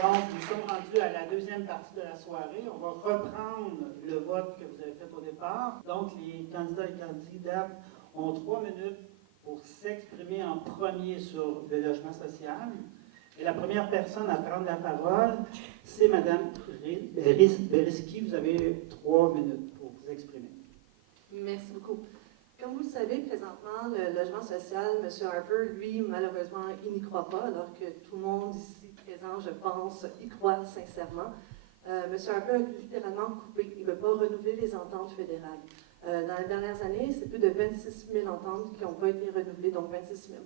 Donc, nous sommes rendus à la deuxième partie de la soirée. On va reprendre le vote que vous avez fait au départ. Donc, les candidats et candidates ont 3 minutes pour s'exprimer en premier sur le logement social. Et la première personne à prendre la parole, c'est Mme Beriski. Vous avez 3 minutes pour vous exprimer. Merci beaucoup. Comme vous le savez, présentement, le logement social, M. Harper, lui, malheureusement, il n'y croit pas, alors que tout le monde ici présent, je pense, y croit sincèrement. M. Harper a littéralement coupé. Il ne veut pas renouveler les ententes fédérales. Dans les dernières années, c'est plus de 26 000 ententes qui n'ont pas été renouvelées, donc 26 000,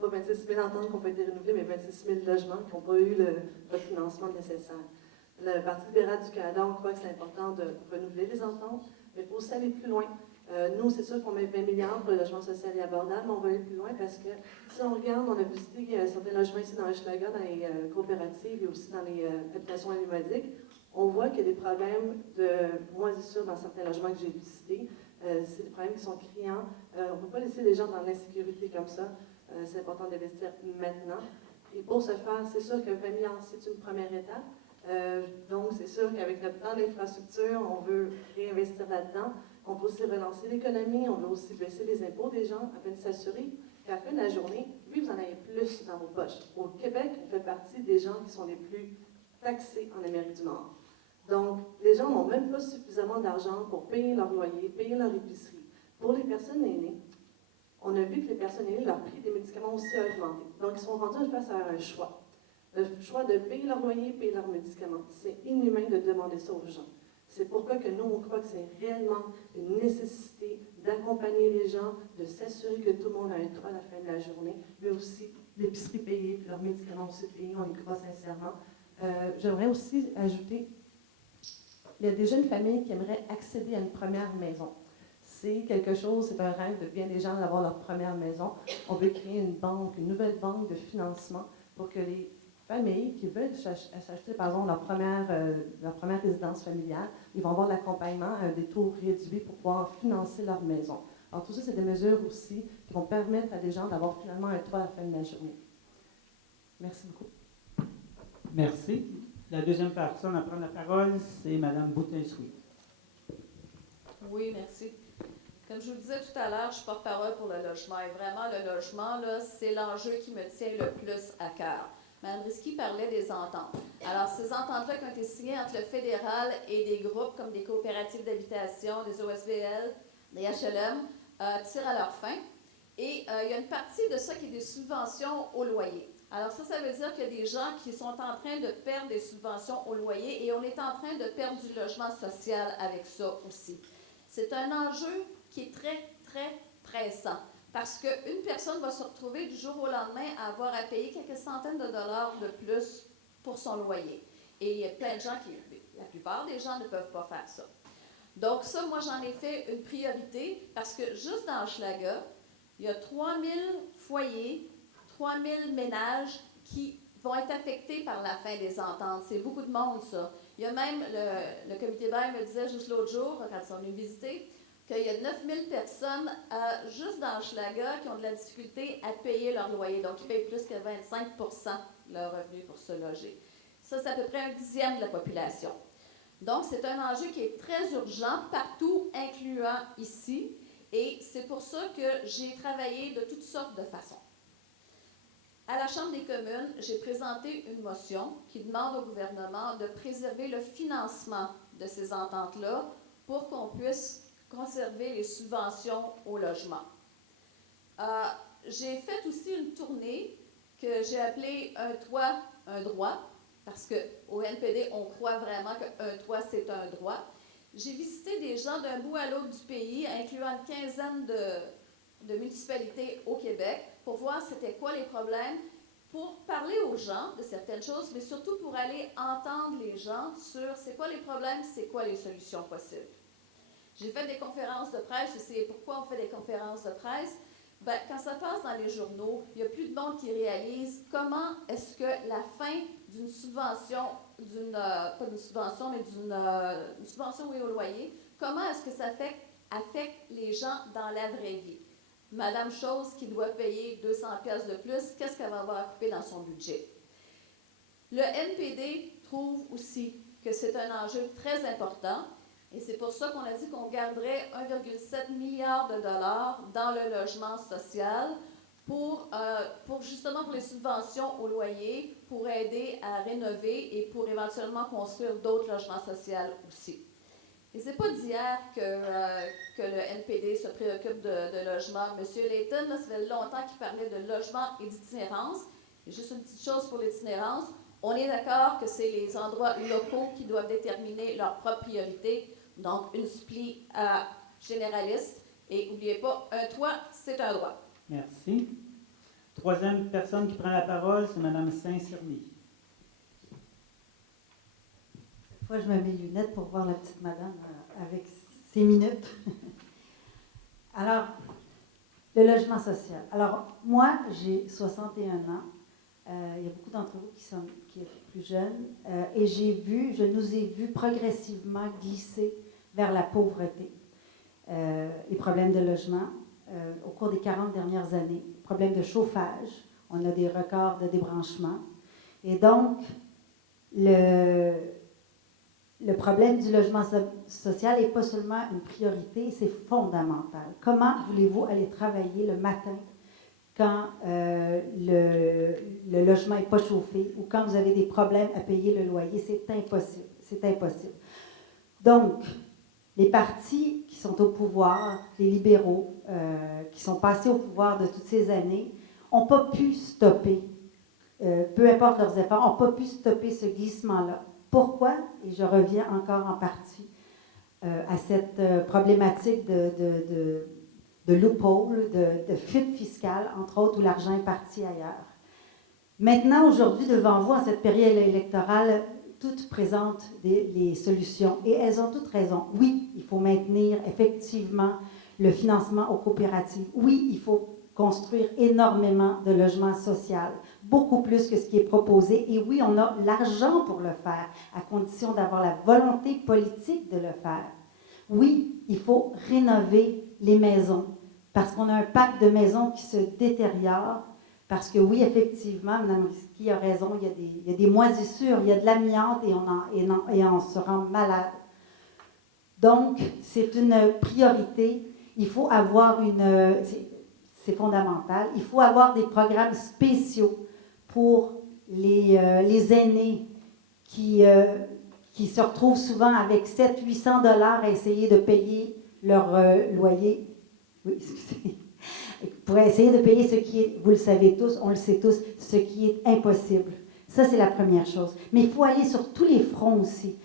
pas 26 000 ententes qui n'ont pas été renouvelées, mais 26 000 logements qui n'ont pas eu le financement nécessaire. Le Parti libéral du Canada, on croit que c'est important de renouveler les ententes, mais il faut aussi aller plus loin. Nous, c'est sûr qu'on met 20 milliards pour le logement social et abordable, mais on va aller plus loin parce que si on regarde, on a visité certains logements ici dans Hochelaga, dans les coopératives et aussi dans les habitations animadiques, on voit qu'il y a des problèmes de moisissure dans certains logements que j'ai visités. C'est des problèmes qui sont criants. On ne peut pas laisser les gens dans l'insécurité comme ça. C'est important d'investir maintenant. Et pour ce faire, c'est sûr que 20 milliards, c'est une première étape. Donc, c'est sûr qu'avec notre plan d'infrastructure, on veut réinvestir là-dedans. On veut aussi relancer l'économie, on veut aussi baisser les impôts des gens afin de s'assurer qu'à la fin de la journée, oui, vous en avez plus dans vos poches. Au Québec, on fait partie des gens qui sont les plus taxés en Amérique du Nord. Donc, les gens n'ont même pas suffisamment d'argent pour payer leur loyer, payer leur épicerie. Pour les personnes aînées, on a vu que les personnes aînées, leur prix des médicaments aussi a augmenté. Donc, ils sont rendus face à un choix. Le choix de payer leur loyer, payer leurs médicaments. C'est inhumain de demander ça aux gens. C'est pourquoi que nous, on croit que c'est réellement une nécessité d'accompagner les gens, de s'assurer que tout le monde a un toit à la fin de la journée, mais aussi l'épicerie payée, leurs médicaments aussi payés, on y croit sincèrement. J'aimerais aussi ajouter, il y a déjà une famille qui aimerait accéder à une première maison. C'est quelque chose, c'est un rêve de bien des gens d'avoir leur première maison. On veut créer une banque, une nouvelle banque de financement pour que les familles qui veulent s'acheter, par exemple, leur première résidence familiale, ils vont avoir l'accompagnement à des taux réduits pour pouvoir financer leur maison. Alors, tout ça, c'est des mesures aussi qui vont permettre à des gens d'avoir finalement un toit à la fin de la journée. Merci beaucoup. Merci. La deuxième personne à prendre la parole, c'est Mme Boutin-Sweet. Oui, merci. Comme je vous le disais tout à l'heure, je suis porte-parole pour le logement. Et vraiment, le logement, là, c'est l'enjeu qui me tient le plus à cœur. Mme Risky parlait des ententes. Alors, ces ententes-là qui ont été signées entre le fédéral et des groupes comme des coopératives d'habitation, des OSBL, des HLM, tirent à leur fin. Et il y a une partie de ça qui est des subventions au loyer. Alors ça veut dire qu'il y a des gens qui sont en train de perdre des subventions au loyer et on est en train de perdre du logement social avec ça aussi. C'est un enjeu qui est très, très pressant. Parce qu'une personne va se retrouver du jour au lendemain à avoir à payer quelques centaines de dollars de plus pour son loyer. Et il y a plein de gens la plupart des gens ne peuvent pas faire ça. Donc ça, moi, j'en ai fait une priorité parce que juste dans Hochelaga, il y a 3000 foyers, 3000 ménages qui vont être affectés par la fin des ententes. C'est beaucoup de monde, ça. Il y a même, le comité bail me disait juste l'autre jour, quand ils sont venus visiter, qu'il y a 9000 personnes juste dans Hochelaga qui ont de la difficulté à payer leur loyer. Donc, ils payent plus que 25 de leur revenu pour se loger. Ça, c'est à peu près un dixième de la population. Donc, c'est un enjeu qui est très urgent partout, incluant ici. Et c'est pour ça que j'ai travaillé de toutes sortes de façons. À la Chambre des communes, j'ai présenté une motion qui demande au gouvernement de préserver le financement de ces ententes-là pour qu'on puisse conserver les subventions au logement. J'ai fait aussi une tournée que j'ai appelée « Un toit, un droit », parce qu'au NPD, on croit vraiment qu'un toit, c'est un droit. J'ai visité des gens d'un bout à l'autre du pays, incluant une quinzaine de municipalités au Québec, pour voir c'était quoi les problèmes, pour parler aux gens de certaines choses, mais surtout pour aller entendre les gens sur c'est quoi les problèmes, c'est quoi les solutions possibles. J'ai fait des conférences de presse aussi. Et pourquoi on fait des conférences de presse? Ben, quand ça passe dans les journaux, il n'y a plus de monde qui réalise comment est-ce que la fin d'une subvention, pas d'une subvention, mais d'une subvention au loyer, comment est-ce que ça affecte les gens dans la vraie vie? Madame Chose qui doit payer 200$ de plus, qu'est-ce qu'elle va avoir à couper dans son budget? Le NPD trouve aussi que c'est un enjeu très important et c'est pour ça qu'on a dit qu'on garderait 1,7 milliard de dollars dans le logement social pour justement pour les subventions au loyer, pour aider à rénover et pour éventuellement construire d'autres logements sociaux aussi. Et c'est pas d'hier que le NPD se préoccupe de logement. Monsieur Layton, ça fait longtemps qu'il parlait de logement et d'itinérance. Et juste une petite chose pour l'itinérance, on est d'accord que c'est les endroits locaux qui doivent déterminer leurs propres priorités. Donc, une supplie généraliste. Et n'oubliez pas, un toit, c'est un droit. Merci. Troisième personne qui prend la parole, c'est Mme Saint-Cyr-Ly. Cette fois, je mets mes lunettes pour voir la petite madame avec ses minutes. Alors, le logement social. Alors, moi, j'ai 61 ans. Il y a beaucoup d'entre vous qui êtes plus jeunes. Et je nous ai vus progressivement glisser vers la pauvreté. Les problèmes de logement au cours des 40 dernières années. Problèmes de chauffage. On a des records de débranchement. Et donc, le problème du logement social n'est pas seulement une priorité, c'est fondamental. Comment voulez-vous aller travailler le matin quand le logement n'est pas chauffé ou quand vous avez des problèmes à payer le loyer? C'est impossible. C'est impossible. Donc, les partis qui sont au pouvoir, les libéraux, qui sont passés au pouvoir de toutes ces années, n'ont pas pu stopper, peu importe leurs efforts, n'ont pas pu stopper ce glissement-là. Pourquoi? Et je reviens encore en partie à cette problématique de loophole, de fuite fiscale, entre autres, où l'argent est parti ailleurs. Maintenant, aujourd'hui, devant vous, en cette période électorale, toutes présentent les solutions et elles ont toutes raison. Oui, il faut maintenir effectivement le financement aux coopératives. Oui, il faut construire énormément de logements sociaux, beaucoup plus que ce qui est proposé. Et oui, on a l'argent pour le faire, à condition d'avoir la volonté politique de le faire. Oui, il faut rénover les maisons, parce qu'on a un parc de maisons qui se détériore, parce que oui, effectivement, Mme Risky a raison, il y a des moisissures, il y a de l'amiante et on se rend malade. Donc, c'est une priorité. Il faut avoir c'est fondamental, il faut avoir des programmes spéciaux pour les aînés qui se retrouvent souvent avec 700-800 $ à essayer de payer leur loyer. Oui, excusez. Pour essayer de payer ce qui est, vous le savez tous, on le sait tous, ce qui est impossible. Ça, c'est la première chose. Mais il faut aller sur tous les fronts aussi.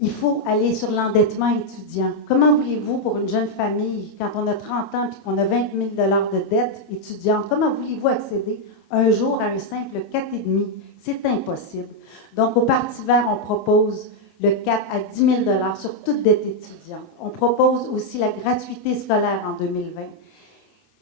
Il faut aller sur l'endettement étudiant. Comment voulez-vous, pour une jeune famille, quand on a 30 ans et qu'on a 20 000 $ de dette étudiante, comment voulez-vous accéder un jour à un simple 4,5? C'est impossible. Donc, au Parti vert, on propose le cap à 10 000 $ sur toute dette étudiante. On propose aussi la gratuité scolaire en 2020.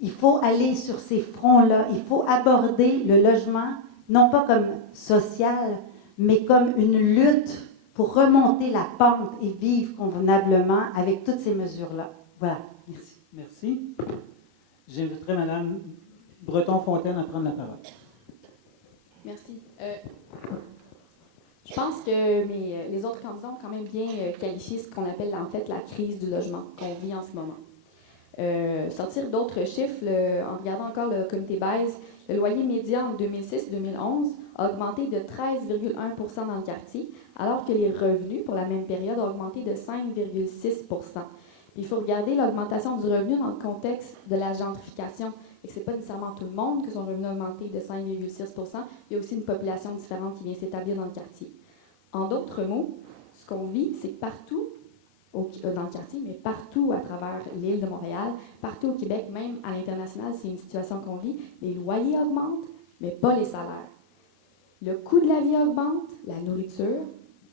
Il faut aller sur ces fronts-là. Il faut aborder le logement, non pas comme social, mais comme une lutte pour remonter la pente et vivre convenablement avec toutes ces mesures-là. Voilà. Merci. Merci. J'inviterai Mme Breton-Fontaine à prendre la parole. Merci. Je pense que les autres candidats ont quand même bien qualifié ce qu'on appelle en fait la crise du logement qu'on vit en ce moment. Sortir d'autres chiffres, en regardant encore le comité Baise, le loyer médian en 2006-2011 a augmenté de 13,1 % dans le quartier, alors que les revenus pour la même période ont augmenté de 5,6 %. Il faut regarder l'augmentation du revenu dans le contexte de la gentrification. Et ce n'est pas nécessairement tout le monde que son revenu a augmenté de 5,6 %. Il y a aussi une population différente qui vient s'établir dans le quartier. En d'autres mots, ce qu'on vit, c'est que partout dans le quartier, mais partout à travers l'île de Montréal, partout au Québec, même à l'international, c'est une situation qu'on vit. Les loyers augmentent, mais pas les salaires. Le coût de la vie augmente, la nourriture,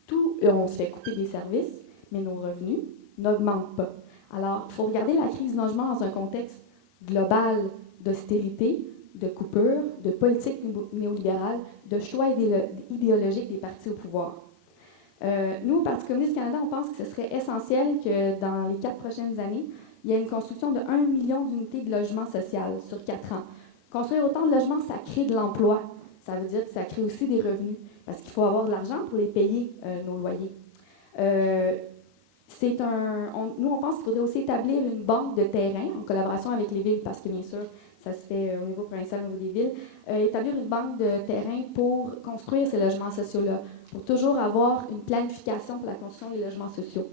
tout, on se fait couper des services, mais nos revenus n'augmentent pas. Alors, il faut regarder la crise du logement dans un contexte global d'austérité, de coupure, de politique néolibérale, de choix idéologiques des partis au pouvoir. Nous, au Parti communiste du Canada, on pense que ce serait essentiel que dans les 4 prochaines années, il y ait une construction de 1 million d'unités de logement social sur 4 ans. Construire autant de logements, ça crée de l'emploi. Ça veut dire que ça crée aussi des revenus. parce qu'il faut avoir de l'argent pour les payer, nos loyers. Nous, on pense qu'il faudrait aussi établir une banque de terrain en collaboration avec les villes, parce que bien sûr, ça se fait au niveau provincial, au niveau des villes, établir une banque de terrain pour construire ces logements sociaux-là, pour toujours avoir une planification pour la construction des logements sociaux.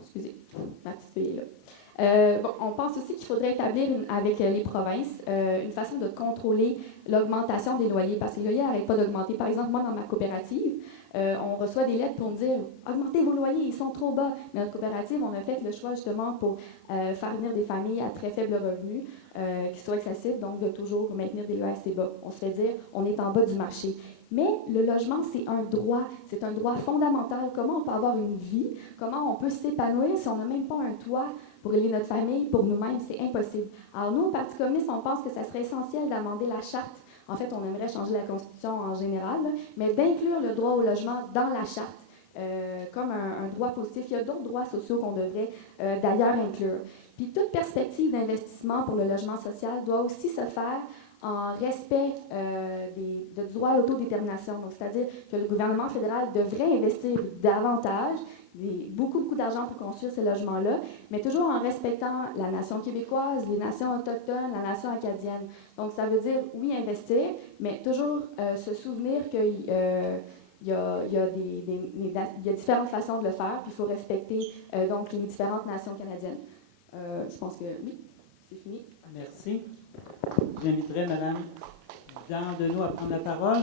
Excusez, ma petite fille est là. On pense aussi qu'il faudrait établir avec les provinces une façon de contrôler l'augmentation des loyers, parce que les loyers n'arrêtent pas d'augmenter. Par exemple, moi, dans ma coopérative, on reçoit des lettres pour me dire « Augmentez vos loyers, ils sont trop bas ». Mais notre coopérative, on a fait le choix justement pour faire venir des familles à très faible revenu, qui soient accessibles, donc de toujours maintenir des loyers assez bas. On se fait dire « On est en bas du marché ». Mais le logement, c'est un droit fondamental. Comment on peut avoir une vie? Comment on peut s'épanouir si on n'a même pas un toit pour élever notre famille, pour nous-mêmes? C'est impossible. Alors nous, au Parti communiste, on pense que ça serait essentiel d'amender la charte. En fait, on aimerait changer la Constitution en général, mais d'inclure le droit au logement dans la charte comme un droit positif. Il y a d'autres droits sociaux qu'on devrait d'ailleurs inclure. Puis toute perspective d'investissement pour le logement social doit aussi se faire en respect du droit à l'autodétermination. Donc, c'est-à-dire que le gouvernement fédéral devrait investir davantage, beaucoup d'argent pour construire ces logements-là, mais toujours en respectant la nation québécoise, les nations autochtones, la nation acadienne. Donc, ça veut dire, oui, investir, mais toujours se souvenir qu'il y a différentes façons de le faire, puis il faut respecter donc les différentes nations canadiennes. Je pense que oui, c'est fini. Merci. J'inviterai Mme Jean Deneau à prendre la parole.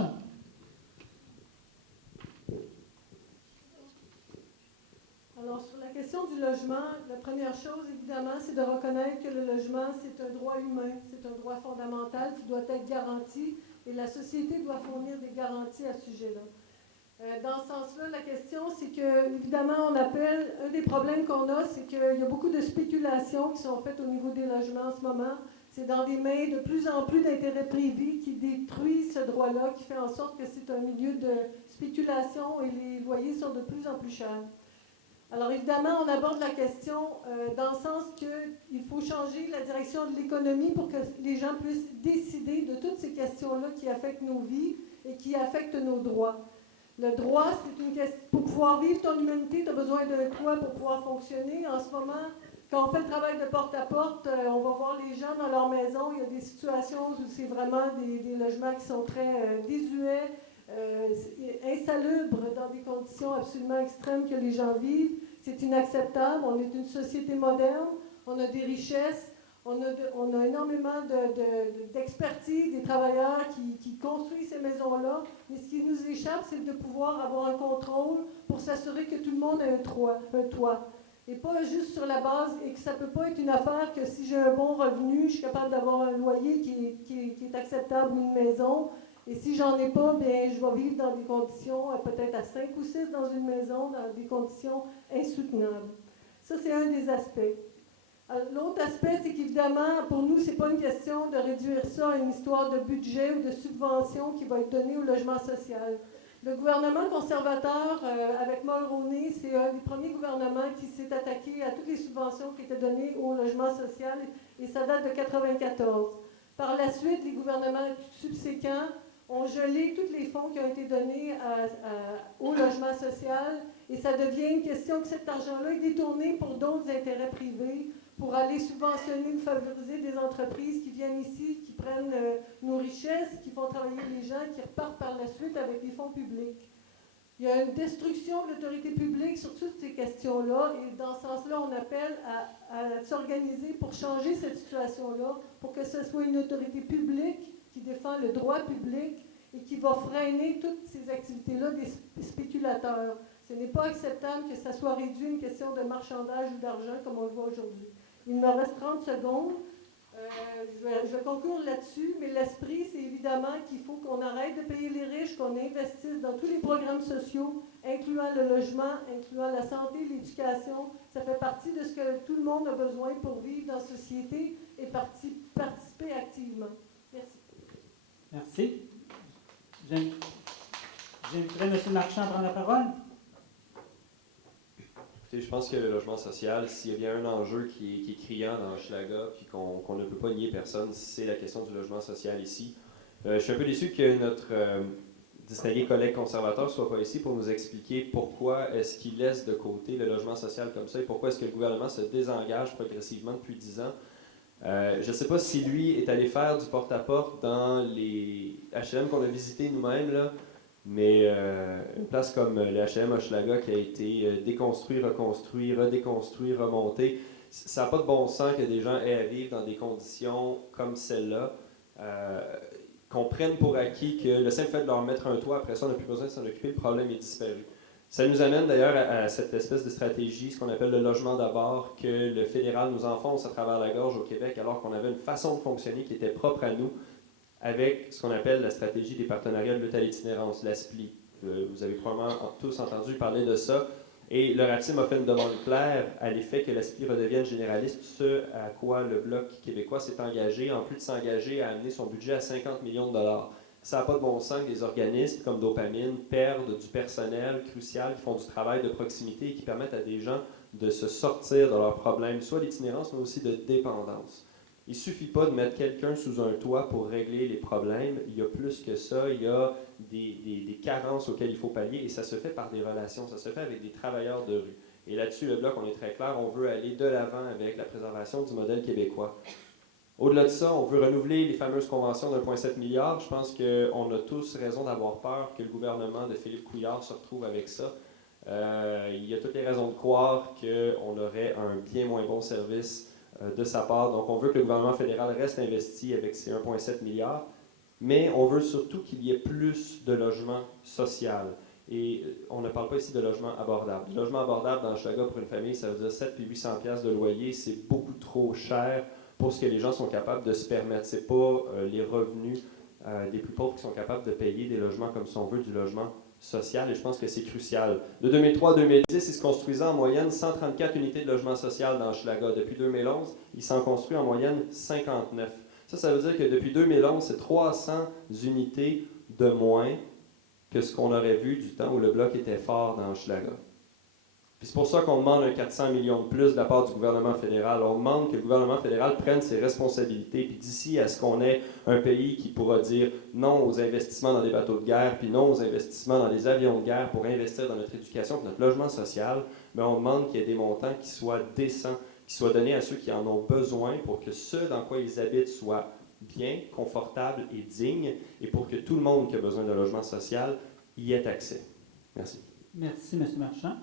Alors, sur la question du logement, la première chose, évidemment, c'est de reconnaître que le logement, c'est un droit humain, c'est un droit fondamental qui doit être garanti et la société doit fournir des garanties à ce sujet-là. Dans ce sens-là, la question, c'est que, évidemment, un des problèmes qu'on a, c'est qu'il y a beaucoup de spéculations qui sont faites au niveau des logements en ce moment. C'est dans des mains de plus en plus d'intérêts privés qui détruisent ce droit-là, qui fait en sorte que c'est un milieu de spéculation et les loyers sont de plus en plus chers. Alors, évidemment, on aborde la question dans le sens qu'il faut changer la direction de l'économie pour que les gens puissent décider de toutes ces questions-là qui affectent nos vies et qui affectent nos droits. Le droit, c'est une question. Pour pouvoir vivre ton humanité, tu as besoin d'un toit pour pouvoir fonctionner. En ce moment, quand on fait le travail de porte-à-porte, on va voir les gens dans leur maison. Il y a des situations où c'est vraiment des logements qui sont très désuets, insalubres, dans des conditions absolument extrêmes que les gens vivent. C'est inacceptable. On est une société moderne. On a des richesses. On a énormément d'expertise, des travailleurs qui construisent ces maisons-là. Mais ce qui nous échappe, c'est de pouvoir avoir un contrôle pour s'assurer que tout le monde a un toit. Et pas juste sur la base, et que ça ne peut pas être une affaire que si j'ai un bon revenu, je suis capable d'avoir un loyer qui est acceptable, une maison. Et si j'en ai pas, bien, je vais vivre dans des conditions, peut-être à 5 ou 6 dans une maison, dans des conditions insoutenables. Ça, c'est un des aspects. L'autre aspect, c'est qu'évidemment, pour nous, ce n'est pas une question de réduire ça à une histoire de budget ou de subvention qui va être donnée au logement social. Le gouvernement conservateur, avec Mulroney, c'est un des premiers gouvernements qui s'est attaqué à toutes les subventions qui étaient données au logement social, et ça date de 1994. Par la suite, les gouvernements subséquents ont gelé tous les fonds qui ont été donnés au logement social, et ça devient une question que cet argent-là est détourné pour d'autres intérêts privés, pour aller subventionner ou favoriser des entreprises qui viennent ici, qui prennent nos richesses, qui font travailler les gens, qui repartent par la suite avec des fonds publics. Il y a une destruction de l'autorité publique sur toutes ces questions-là, et dans ce sens-là, on appelle à s'organiser pour changer cette situation-là, pour que ce soit une autorité publique qui défend le droit public et qui va freiner toutes ces activités-là des spéculateurs. Ce n'est pas acceptable que ça soit réduit à une question de marchandage ou d'argent comme on le voit aujourd'hui. Il me reste 30 secondes. Je vais conclure là-dessus, mais l'esprit, c'est évidemment qu'il faut qu'on arrête de payer les riches, qu'on investisse dans tous les programmes sociaux, incluant le logement, incluant la santé, l'éducation. Ça fait partie de ce que tout le monde a besoin pour vivre dans la société et participer activement. Merci. Merci. J'inviterai M. Marchand à prendre la parole. Je pense que le logement social, s'il y a bien un enjeu qui est criant dans Hochelaga, puis qu'on ne peut pas nier personne, c'est la question du logement social ici. Je suis un peu déçu que notre distingué collègue conservateur ne soit pas ici pour nous expliquer pourquoi est-ce qu'il laisse de côté le logement social comme ça et pourquoi est-ce que le gouvernement se désengage progressivement depuis 10 ans. Je ne sais pas si lui est allé faire du porte-à-porte dans les HLM qu'on a visités nous-mêmes, là, mais une place comme le HLM Hochelaga qui a été déconstruit, reconstruit, redéconstruit, remonté, ça n'a pas de bon sens que des gens aient à vivre dans des conditions comme celle-là, qu'on prenne pour acquis que le simple fait de leur mettre un toit, après ça, on n'a plus besoin de s'en occuper, le problème est disparu. Ça nous amène d'ailleurs à cette espèce de stratégie, ce qu'on appelle le logement d'abord, que le fédéral nous enfonce à travers la gorge au Québec, alors qu'on avait une façon de fonctionner qui était propre à nous, avec ce qu'on appelle la stratégie des partenariats de lutte à l'itinérance, la SPLI. Vous avez probablement tous entendu parler de ça. Et le RATIM a fait une demande claire à l'effet que la SPLI redevienne généraliste, ce à quoi le Bloc québécois s'est engagé, en plus de s'engager à amener son budget à 50 millions de dollars. Ça n'a pas de bon sens que des organismes comme Dopamine perdent du personnel crucial qui font du travail de proximité et qui permettent à des gens de se sortir de leurs problèmes, soit d'itinérance, mais aussi de dépendance. Il ne suffit pas de mettre quelqu'un sous un toit pour régler les problèmes. Il y a plus que ça. Il y a des carences auxquelles il faut pallier et ça se fait par des relations. Ça se fait avec des travailleurs de rue. Et là-dessus, le Bloc, on est très clair, on veut aller de l'avant avec la préservation du modèle québécois. Au-delà de ça, on veut renouveler les fameuses conventions d'1,7 milliard. Je pense qu'on a tous raison d'avoir peur que le gouvernement de Philippe Couillard se retrouve avec ça. Il y a toutes les raisons de croire qu'on aurait un bien moins bon service de sa part. Donc, on veut que le gouvernement fédéral reste investi avec ses 1,7 milliards, mais on veut surtout qu'il y ait plus de logements sociaux. Et on ne parle pas ici de logement abordable. Le logement abordable dans Hochelaga pour une famille, ça veut dire 7 puis 800 piastres de loyer. C'est beaucoup trop cher pour ce que les gens sont capables de se permettre. Ce n'est pas les revenus des plus pauvres qui sont capables de payer des logements comme si on veut du logement social, et je pense que c'est crucial. De 2003 à 2010, il se construisait en moyenne 134 unités de logement social dans Hochelaga. Depuis 2011, il s'en construit en moyenne 59. Ça veut dire que depuis 2011, c'est 300 unités de moins que ce qu'on aurait vu du temps où le Bloc était fort dans Hochelaga. Puis c'est pour ça qu'on demande un 400 millions de plus de la part du gouvernement fédéral. On demande que le gouvernement fédéral prenne ses responsabilités, puis d'ici à ce qu'on ait un pays qui pourra dire non aux investissements dans des bateaux de guerre, puis non aux investissements dans des avions de guerre pour investir dans notre éducation, pour notre logement social, mais on demande qu'il y ait des montants qui soient décents, qui soient donnés à ceux qui en ont besoin pour que ce dans quoi ils habitent soit bien, confortable et digne, et pour que tout le monde qui a besoin de logement social y ait accès. Merci. Merci, M. Marchand.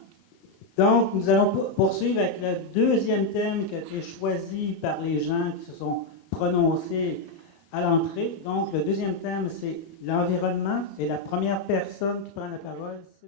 Donc, nous allons poursuivre avec le deuxième thème qui a été choisi par les gens qui se sont prononcés à l'entrée. Donc, le deuxième thème, c'est l'environnement. Et la première personne qui prend la parole, c'est...